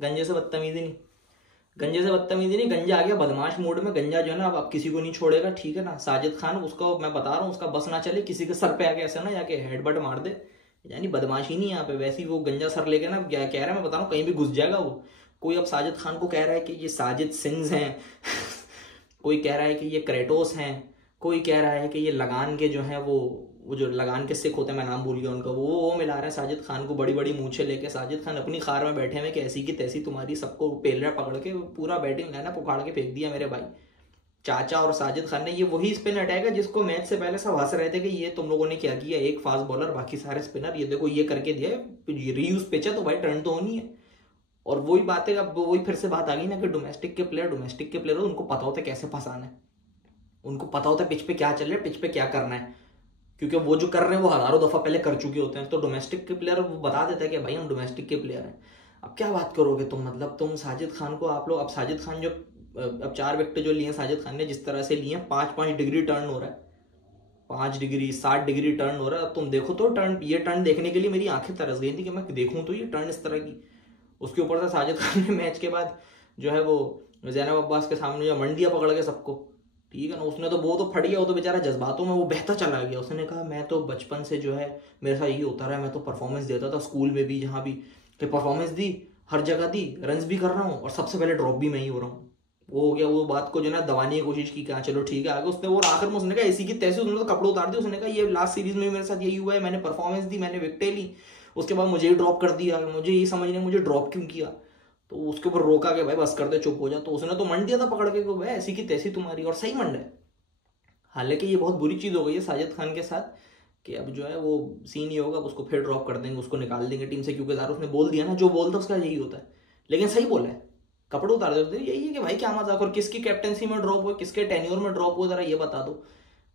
गंजे से बदतमीजी नहीं, गंजे से बदतमीजी नहीं, गंजा आ गया बदमाश मूड में। गंजा जो है ना अब किसी को नहीं छोड़ेगा, ठीक है ना। साजिद खान उसको मैं बता रहा हूँ, उसका बस ना चले, किसी के सर पे आके ऐसा ना जाके हेडबट मार दे, यानी बदमाशी नहीं यहाँ पे। वैसे ही वो गंजा सर लेके ना क्या कह रहा है, मैं बता रहा हूँ, कहीं भी घुस जाएगा वो। कोई अब साजिद खान को कह रहा है कि ये साजिद सिंह हैं कोई कह रहा है कि ये क्रेटोस हैं, कोई कह रहा है कि ये लगान के जो है वो जो लगान के सिख होते हैं, मैं नाम भूल गया उनका, वो मिला रहा है साजिद खान को, बड़ी बड़ी मूछे लेके। साजिद खान अपनी कार में बैठे हुए कि ऐसी की तैसी तुम्हारी, सबको पेल रहा पकड़ के, पूरा बैटिंग लाइनअप उखाड़ के फेंक दिया मेरे भाई चाचा और साजिद खान ने। ये वही स्पिन अटैक है जिसको मैच से पहले सब हंस रहे थे कि ये तुम लोगों ने क्या किया, एक फास्ट बॉलर बाकी सारे स्पिनर, ये देखो ये करके दिया, रीयूज पिच है तो भाई टर्न तो होनी है। और वही बात है, अब वही फिर से बात आ गई ना कि डोमेस्टिक के प्लेयर उनको पता होता है कैसे फंसाना है, उनको पता होता है पिच पे क्या चल रहा है, पिच पे क्या करना है, क्योंकि वो जो कर रहे हैं वो हजारों दफा पहले कर चुके होते हैं। तो डोमेस्टिक के प्लेयर वो बता देता है कि भाई हम डोमेस्टिक के प्लेयर हैं। अब क्या बात करोगे तुम, मतलब तुम साजिद खान को आप लोग, अब साजिद खान जो अब 4 विकेट जो लिए साजिद खान ने जिस तरह से लिए, 5-5 डिग्री टर्न हो रहा है, 5 डिग्री 60 डिग्री टर्न हो रहा है। अब तुम देखो तो टर्न, ये टर्न देखने के लिए मेरी आंखें तरस गई थी कि मैं देखूं तो ये टर्न इस तरह की। उसके ऊपर से साजिद खान ने मैच के बाद जो है वो जैनब अब्बास के सामने जो मंडिया पकड़ के सबको, ठीक है ना, उसने तो वो तो फट गया, वो तो बेचारा जज्बातों में वो बहता चला गया। उसने कहा मैं तो बचपन से जो है मेरे साथ यही होता रहा, मैं तो परफॉर्मेंस देता था स्कूल में भी, जहाँ भी परफॉर्मेंस दी, हर जगह दी, रन्स भी कर रहा हूँ और सबसे पहले ड्रॉप भी मैं ही हो रहा हूँ। वो हो गया, वो बात को जो ना दबाने की कोशिश की, कहा चलो ठीक है आगे उसने, वो आखिर में उसने कहा इसी की तैसे, उसने तो कपड़े उतार दिए, उसने कहा ये लास्ट सीरीज में मेरे साथ यही हुआ है, मैंने परफॉर्मेंस दी, मैंने विकेटें ली, उसके बाद मुझे ही ड्रॉप कर दिया, मुझे ये समझ नहीं मुझे ड्रॉप क्यों किया। तो उसके ऊपर रोका कि भाई बस कर दे, चुप हो जा। तो उसने तो मंड दिया था पकड़ के, भाई ऐसी की तैसी तुम्हारी, और सही मंड है। हालांकि ये बहुत बुरी चीज हो गई है साजिद खान के साथ कि अब जो है वो सीन ही होगा, उसको फिर ड्रॉप कर देंगे, उसको निकाल देंगे टीम से, क्योंकि यार उसने बोल दिया ना, जो बोलता उसका यही होता है। लेकिन सही बोला है, कपड़े उतार देते यही है कि भाई क्या मजाक, और किसकी कैप्टनसी में ड्रॉप हुआ, किसके टेन्योर में ड्रॉप हुआ, जरा ये बता दो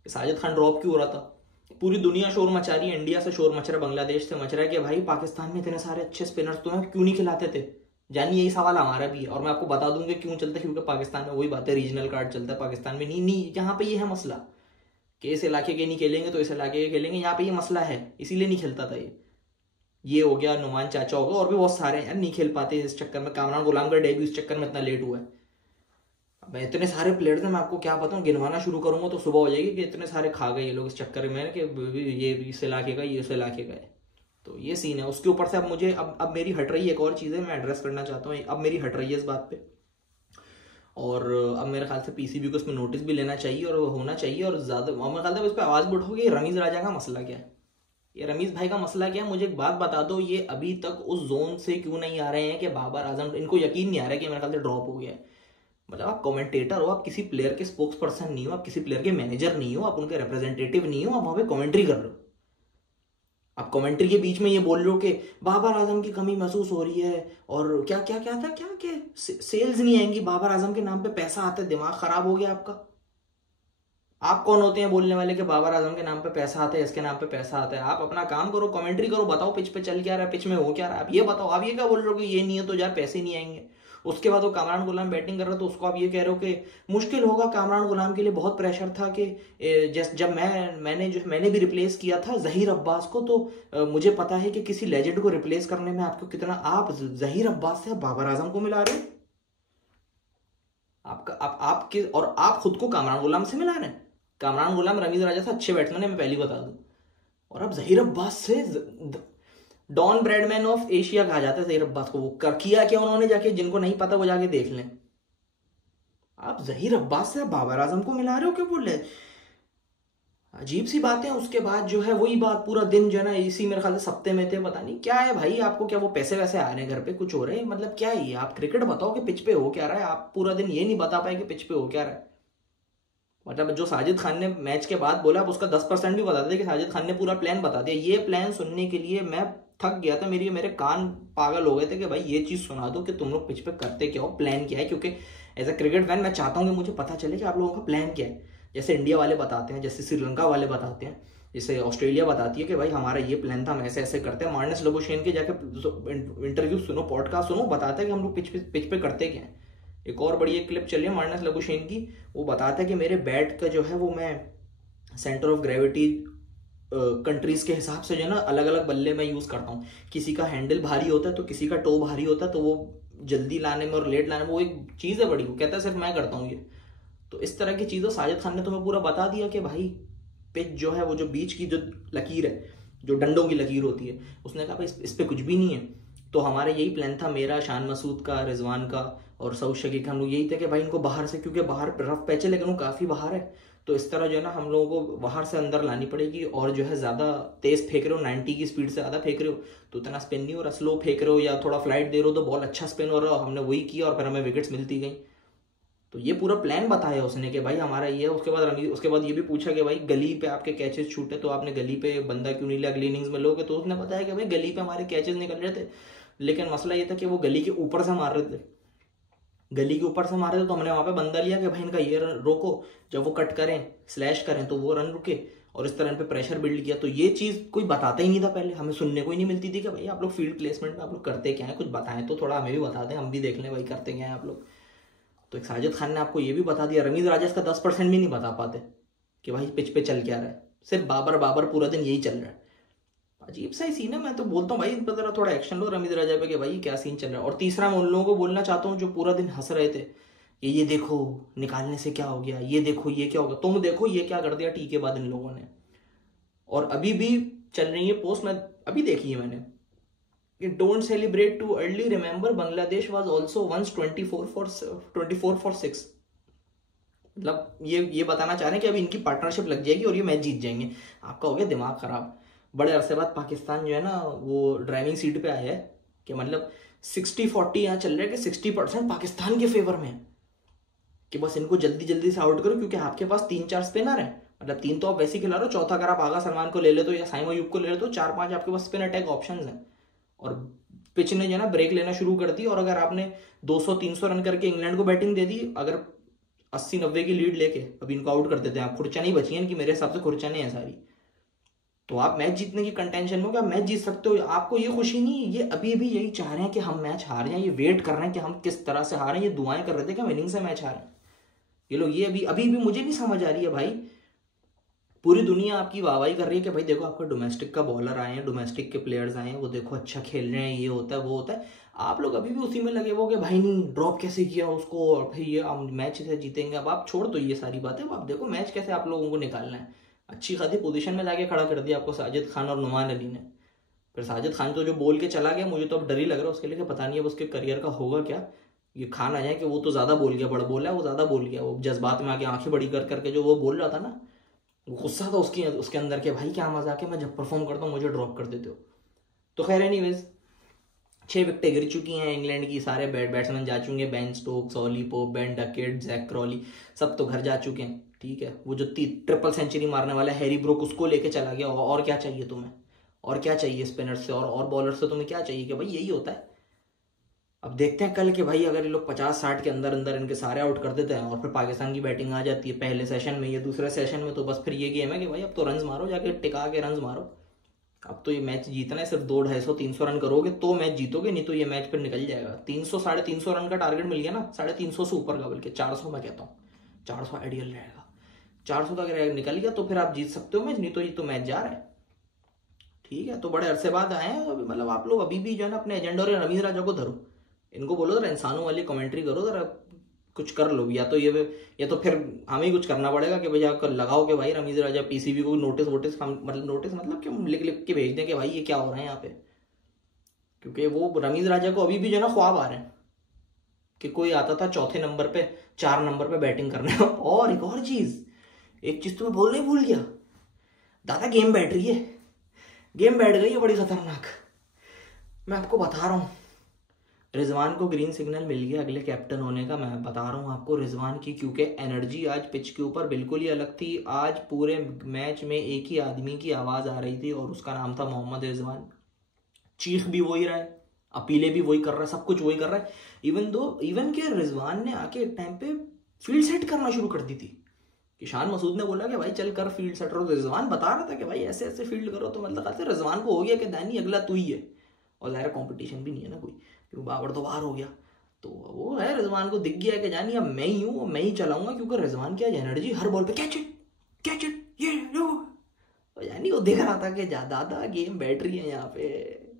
कि साजिद खान ड्रॉप क्यों हो रहा था। पूरी दुनिया शोर मचा रही है, इंडिया से शोर मच रहा है, बांग्लादेश से मच रहा है कि भाई पाकिस्तान में इतने सारे अच्छे स्पिनर्स तुम्हें क्यों नहीं खिलाते थे। जानिए यही सवाल हमारा भी है, और मैं आपको बता दूंगा क्यों चलता है, क्योंकि पाकिस्तान में वही बात है, रीजनल कार्ड चलता है पाकिस्तान में। नहीं नहीं, यहाँ पे ये है मसला कि इस इलाके के नहीं खेलेंगे तो इस इलाके के खेलेंगे, यहाँ पे ये मसला है, इसीलिए नहीं खेलता था ये हो गया, नुमान चाचा होगा, और भी बहुत सारे हैं यार नहीं खेल पाते इस चक्कर में। कामरान गुलाम का डेब्यू इस चक्कर में इतना लेट हुआ है। अब इतने सारे प्लेयर्स हैं, मैं आपको क्या बताऊं, गिनवाना शुरू करूंगा तो सुबह हो जाएगी कि इतने सारे खा गए ये लोग इस चक्कर में कि ये इस इलाके का, ये उस इलाके का है। तो ये सीन है। उसके ऊपर से अब मुझे अब मेरी हट रही है एक और चीज़ है, मैं एड्रेस करना चाहता हूँ, अब मेरी हट रही है इस बात पे। और अब मेरे ख्याल से पीसीबी को इसमें नोटिस भी लेना चाहिए और होना चाहिए, और ज़्यादा मेरे ख्याल से इस पर आवाज़ भी उठोगी। रमीज़ राजा का मसला क्या है, ये रमीज़ भाई का मसला क्या है, मुझे एक बात बता दो, ये अभी तक उस जोन से क्यों नहीं आ रहे हैं कि बाबर आजम, इनको यकीन नहीं आ रहा है कि मेरे ख्याल से ड्रॉप हो गया है। मतलब आप कमेंटेटर हो, आप किसी प्लेयर के स्पोक्स पर्सन नहीं हो, आप किसी प्लेयर के मैनेजर नहीं हो, आप उनके रिप्रेजेंटेटिव नहीं हो, आप वहां पे कमेंट्री कर रहे हो। आप कमेंट्री के बीच में ये बोल रहे हो कि बाबर आजम की कमी महसूस हो रही है, और क्या क्या क्या था, क्या क्या सेल्स नहीं आएंगी, बाबर आजम के नाम पे पैसा आता है, दिमाग खराब हो गया आपका। आप कौन होते हैं बोलने वाले कि बाबर आजम के नाम पे पैसा आता है, इसके नाम पे पैसा आता है। आप अपना काम करो, कमेंट्री करो, बताओ पिच पे चल क्या रहा है, पिच में हो क्या रहा है, आप ये बताओ। आप ये क्या बोल रहे हो कि ये नहीं है तो यार पैसे नहीं आएंगे। उसके बाद वो कामरान गुलाम बैटिंग कर रहा था, तो उसको आप ये कह रहे हो कि मुश्किल होगा, कामरान गुलाम के लिए बहुत प्रेशर था कि जब मैंने भी रिप्लेस किया था जहीर अब्बास को, तो मुझे पता है कि किसी लेजेंड को रिप्लेस करने में आपको कितना, आप जहीर अब्बास से बाबर आजम को मिला रहे हो, आपके, और आप खुद को कामरान गुलाम से मिला रहे हैं। कामरान गुलाम रमीज राजा से अच्छे बैट्समैन है, मैं पहली बता दूं, और अब जहीर अब्बास से डॉन ब्रैडमैन ऑफ एशिया कहा जाता है जहीर अब्बास को। वो किया क्या उन्होंने जाके, जिनको नहीं पता वो जाके देख लें। आप जहीर अब्बास से बाबर आजम को मिला रहे हो, क्या बोल रहे, अजीब सी बात है। उसके बाद जो है वही बात, पूरा दिन जो है ना इसी मेरे ख्याल से सप्ते में थे, पता नहीं क्या है भाई आपको, क्या वो पैसे वैसे आ रहे हैं घर पे, कुछ हो रहे हैं, मतलब क्या है ये, आप क्रिकेट बताओ कि पिच पे हो क्या रहा है, आप पूरा दिन ये नहीं बता पाए कि पिच पे हो क्या रहा है। मतलब जो साजिद खान ने मैच के बाद बोला, आप उसका 10% भी बता देते कि साजिद खान ने पूरा प्लान बता दिया। ये प्लान सुनने के लिए मैं थक गया था, मेरे कान पागल हो गए थे कि भाई ये चीज सुना दो कि तुम लोग पिच पे करते क्या हो, प्लान क्या है। क्योंकि एज अ क्रिकेट फैन मैं चाहता हूँ कि मुझे पता चले कि आप लोगों का प्लान क्या है। जैसे इंडिया वाले बताते हैं, जैसे श्रीलंका वाले बताते हैं, जैसे ऑस्ट्रेलिया बताती है कि भाई हमारा ये प्लान था, हम ऐसे ऐसे करते हैं। मार्नस लबुशेन के जाके इंटरव्यू सुनो, पॉडकास्ट सुनो, बताता है कि हम लोग पिच पे करते क्या है। एक और बड़ी एक क्लिप चल रही है मार्नस लबुशेन की, वो बताता है कि मेरे बैट का जो है वो मैं सेंटर ऑफ ग्रेविटी कंट्रीज के हिसाब से जो है ना अलग अलग बल्ले में यूज करता हूँ। किसी का हैंडल भारी होता है तो किसी का टो भारी होता है, तो वो जल्दी लाने में और लेट लाने में वो एक चीज है बड़ी, वो कहता है सिर्फ मैं करता हूँ ये। तो इस तरह की चीज़ों साजिद खान ने तुम्हें पूरा बता दिया कि भाई पिच जो है वो जो बीच की जो लकीर है, जो डंडों की लकीर होती है, उसने कहा भाई इस पे कुछ भी नहीं है। तो हमारा यही प्लान था, मेरा, शान मसूद का, रिजवान का और सऊद शकील का, हम लोग यही थे कि भाई इनको बाहर से, क्योंकि बाहर रफ पैच है लेकिन वो काफ़ी बाहर है, तो इस तरह जो है ना हम लोगों को बाहर से अंदर लानी पड़ेगी। और जो है ज़्यादा तेज़ फेंक रहे हो, 90 की स्पीड से ज़्यादा फेंक रहे हो तो उतना स्पिन नहीं हो रहा, स्लो फेंक रहे हो या थोड़ा फ्लाइट दे रहे हो तो बॉल अच्छा स्पिन हो रहा हो। हमने वही किया और फिर हमें विकेट्स मिलती गई। तो ये पूरा प्लान बताया उसने कि भाई हमारा ये है। उसके बाद ये भी पूछा कि भाई गली पे आपके कैचेस छूटे तो आपने गली पे बंदा क्यों नहीं लिया, अगली इनिंग्स में लोगे? तो उसने बताया कि भाई गली पे हमारे कैचेस निकल रहे थे, लेकिन मसला ये था कि वो गली के ऊपर से मार रहे थे, गली के ऊपर से मार रहे थे, तो हमने वहां पे बंदा लिया कि भाई इनका ये रोको, जब वो कट करें, स्लैश करें तो वो रन रुके, और इस तरह इन पे प्रेशर बिल्ड किया। तो ये चीज कोई बताता ही नहीं था पहले, हमें सुनने को ही नहीं मिलती थी कि भाई आप लोग फील्ड प्लेसमेंट में आप लोग करते क्या है, कुछ बताएं तो, थोड़ा हमें भी बता दें, हम भी देख लें भाई करते क्या है आप लोग। तो एक साजिद खान ने आपको ये भी बता दिया। रमीज राजा इसका 10% भी नहीं बता पाते कि भाई पिच पे चल क्या रहा है, सिर्फ बाबर पूरा दिन यही चल रहा है। अजीब सा ही सीन है। मैं तो बोलता हूँ भाई इन पर जरा थोड़ा एक्शन लो रमीज राजा पे कि भाई क्या सीन चल रहा है। और तीसरा मैं उन लोगों को बोलना चाहता हूँ जो पूरा दिन हंस रहे थे, ये देखो निकालने से क्या हो गया, ये देखो ये क्या होगा, तुम देखो ये क्या कर दिया टी के बाद इन लोगों ने। और अभी भी चल रही है पोस्ट, मैं अभी देखी है मैंने, don't celebrate too early, remember Bangladesh was also once 24 for 6। मतलब ये बताना चाह रहे हैं कि अभी इनकी पार्टनरशिप लग जाएगी और ये मैच जीत जाएंगे। आपका हो गया दिमाग खराब। बड़े अरसे बाद पाकिस्तान जो है ना वो ड्राइविंग सीट पे आया है कि मतलब 60-40 यहाँ चल रहा है कि 60% पाकिस्तान के फेवर में है कि बस इनको जल्दी जल्दी से आउट करो, क्योंकि आपके पास 3-4 स्पिनर हैं। मतलब 3 तो आप वैसे ही खिला रहे हो, चौथा अगर आप आगा सलमान को ले लेते हो या साइम अयूब को ले लेते हो, 4-5 आपके पास स्पिन अटैक ऑप्शन हैं। और पिच ने जो है ना ब्रेक लेना शुरू कर दी, और अगर आपने 200-300 रन करके इंग्लैंड को बैटिंग दे दी, अगर 80-90 की लीड लेके अभी इनको आउट कर देते हैं, आप खुर्चा नहीं बची है कि मेरे हिसाब से खुर्चा नहीं है सारी, तो आप मैच जीतने की कंटेंशन में हो, आप मैच जीत सकते हो। आपको ये खुशी नहीं, ये अभी भी यही चाह रहे हैं कि हम मैच हार जाएं, ये वेट कर रहे हैं कि हम किस तरह से हारें, ये दुआएं कर रहे थे कि हम इनिंग से मैच हारें ये लोग। ये अभी भी मुझे नहीं समझ आ रही है भाई। पूरी दुनिया आपकी वाहवाही कर रही है कि भाई देखो आपका डोमेस्टिक का बॉलर आए हैं, डोमेस्टिक के प्लेयर्स आए हैं, वो देखो अच्छा खेल रहे हैं, ये होता है वो होता है। आप लोग अभी भी उसी में लगे हो कि भाई नहीं ड्रॉप कैसे किया उसको और फिर ये हम मैच से जीतेंगे। अब आप छोड़ दो ये सारी बातें, आप देखो मैच कैसे आप लोगों को निकालना है। अच्छी खासी पोजीशन में जाके खड़ा कर दिया आपको साजिद खान और नुमान अली ने। फिर साजिद खान तो जो बोल के चला गया, मुझे तो अब डर ही लग रहा है उसके लिए कि पता नहीं अब उसके करियर का होगा क्या। ये खान आ जाए कि वो तो ज्यादा बोल गया, बड़ा बोला है वो, ज्यादा बोल गया, वो जज्बात में आके आंखें बड़ी कर करके जो वो बोल रहा था ना, वो गुस्सा था उसके अंदर के भाई क्या मजाक है, मैं जब परफॉर्म करता हूँ मुझे ड्रॉप कर देते हो। तो खैर एनीवेज 6 विकेटें गिर चुकी हैं इंग्लैंड की, सारे बैट्समैन जा चुके हैं, Ben Stokes, Ollie Pope, Ben Duckett, Jack Crawley, सब तो घर जा चुके हैं। ठीक है, वो जो ट्रिपल सेंचुरी मारने वाला हैरी ब्रूक उसको लेके चला गया। और क्या चाहिए तुम्हें, और क्या चाहिए स्पिनर से और बॉलर से तुम्हें क्या चाहिए कि भाई यही होता है। अब देखते हैं कल कि भाई अगर ये लोग 50-60 के अंदर अंदर इनके सारे आउट कर देते हैं और फिर पाकिस्तान की बैटिंग आ जाती है पहले सेशन में या दूसरे सेशन में, तो बस फिर ये गेम है कि भाई अब तो रन्स मारो, जाके टिका के रन्स मारो। अब तो ये मैच जीतना है, सिर्फ 200-250-300 रन करोगे तो मैच जीतोगे, नहीं तो ये मैच फिर निकल जाएगा। 300-350 रन का टारगेट मिल गया ना, 350 से ऊपर का, बल्कि 400 मैं कहता हूँ, 400 आइडियल रहेगा। 400 तक निकल गया तो फिर आप जीत सकते हो मैच, नहीं तो ये तो मैच जा रहा है। ठीक है, तो बड़े अरसे बाद आए हैं, मतलब आप लोग अभी भी जो है ना अपने एजेंडा, और रमीज राजा को धरो, इनको बोलो जरा इंसानों वाली कमेंट्री करो, जरा कुछ कर लो। या तो फिर हमें ही कुछ करना पड़ेगा कि भैया लगाओ कि भाई रमीज राजा पीसीबी को नोटिस मतलब कि हम लिख के भेज दें कि भाई ये क्या हो रहा है यहाँ पे। क्योंकि वो रमीज राजा को अभी भी जो है ना ख्वाब आ रहे हैं कि कोई आता था चौथे नंबर पे 4 नंबर पे बैटिंग करने। और एक और चीज, एक चीज तो मैं बोलने भूल गया, दादा गेम बैठ रही है, गेम बैठ गई है बड़ी खतरनाक। मैं आपको बता रहा हूँ, रिजवान को ग्रीन सिग्नल मिल गया अगले कैप्टन होने का। मैं बता रहा हूँ आपको रिजवान की, क्योंकि एनर्जी आज पिच के ऊपर बिल्कुल ही अलग थी। आज पूरे मैच में एक ही आदमी की आवाज आ रही थी और उसका नाम था मोहम्मद रिजवान। चीख भी वही रहा है, अपीले भी वही कर रहा है, सब कुछ वही कर रहा है। इवन के रिजवान ने आके एक टाइम पे फील्ड सेट करना शुरू कर दी थी। शान मसूद ने बोला कि भाई चल कर फील्ड सेट करो, तो रिजवान बता रहा था कि भाई ऐसे ऐसे फील्ड करो। तो मतलब रिजवान को हो गया कि दानी अगला तू ही है, और ज़ाहिर कंपटीशन भी नहीं है ना कोई, क्योंकि बाबर तो बाहर हो गया। तो वो है रिजवान को दिख गया कि जानी अब मैं ही हूँ, मैं ही चलाऊंगा, क्योंकि रिजवान की आज एनर्जी हर बॉल पे कैच इट ये लो, यानी वो दिख रहा था कि दादा गेम बैठ रही है यहाँ पे।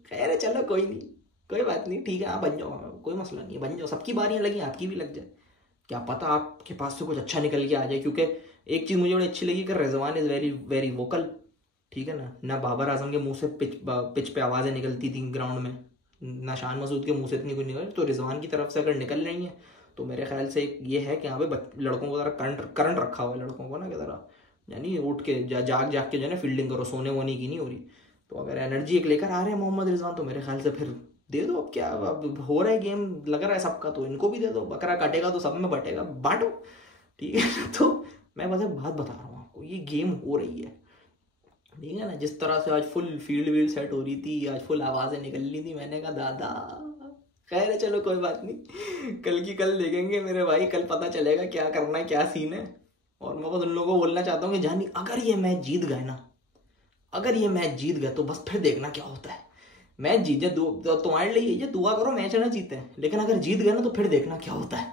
खैर है चलो कोई नहीं, कोई बात नहीं, ठीक है, हाँ बन जाओ, कोई मसला नहीं है, बन जाओ, सबकी बारियां लगी, आपकी भी लग जाए, क्या पता आपके पास से कुछ अच्छा निकल के आ जाए। क्योंकि एक चीज़ मुझे बड़ी अच्छी लगी कि Rizwan is very very vocal, ठीक है ना बाबर आजम के मुंह से पिच पे आवाज़ें निकलती थी ग्राउंड में, ना शान मसूद के मुंह से इतनी कुछ निकल, तो रिजवान की तरफ से अगर निकल रही है तो मेरे ख्याल से ये है कि यहाँ पे लड़कों को ज़रा करंट रखा हुआ है लड़कों को ना, कि ज़रा यानी उठ के जाग के जो है ना फील्डिंग करो, सोने वोने की नहीं हो रही। तो अगर एनर्जी एक लेकर आ रहे हैं मोहम्मद रिजवान, तो मेरे ख्याल से फिर दे दो। अब क्या, अब हो रहा है गेम, लग रहा है सबका, तो इनको भी दे दो, बकरा काटेगा तो सब में बटेगा, बांटो, ठीक है। तो मैं बस एक बात बता रहा हूँ आपको, ये गेम हो रही है, ठीक है ना। जिस तरह से आज फुल फील्ड वील्ड सेट हो रही थी, आज फुल आवाज़ें निकल रही थी, मैंने कहा दादा खैर है, चलो कोई बात नहीं, कल की कल देखेंगे मेरे भाई, कल पता चलेगा क्या करना है, क्या सीन है। और मैं बस उन लोगों को बोलना चाहता हूँ कि जानी अगर ये मैच जीत गए ना, अगर ये मैच जीत गए तो बस फिर देखना क्या होता है। मैच जीत जाए, तुम्हारे लिए ये दुआ करो मैच ना जीते, लेकिन अगर जीत गए ना तो फिर देखना क्या होता है।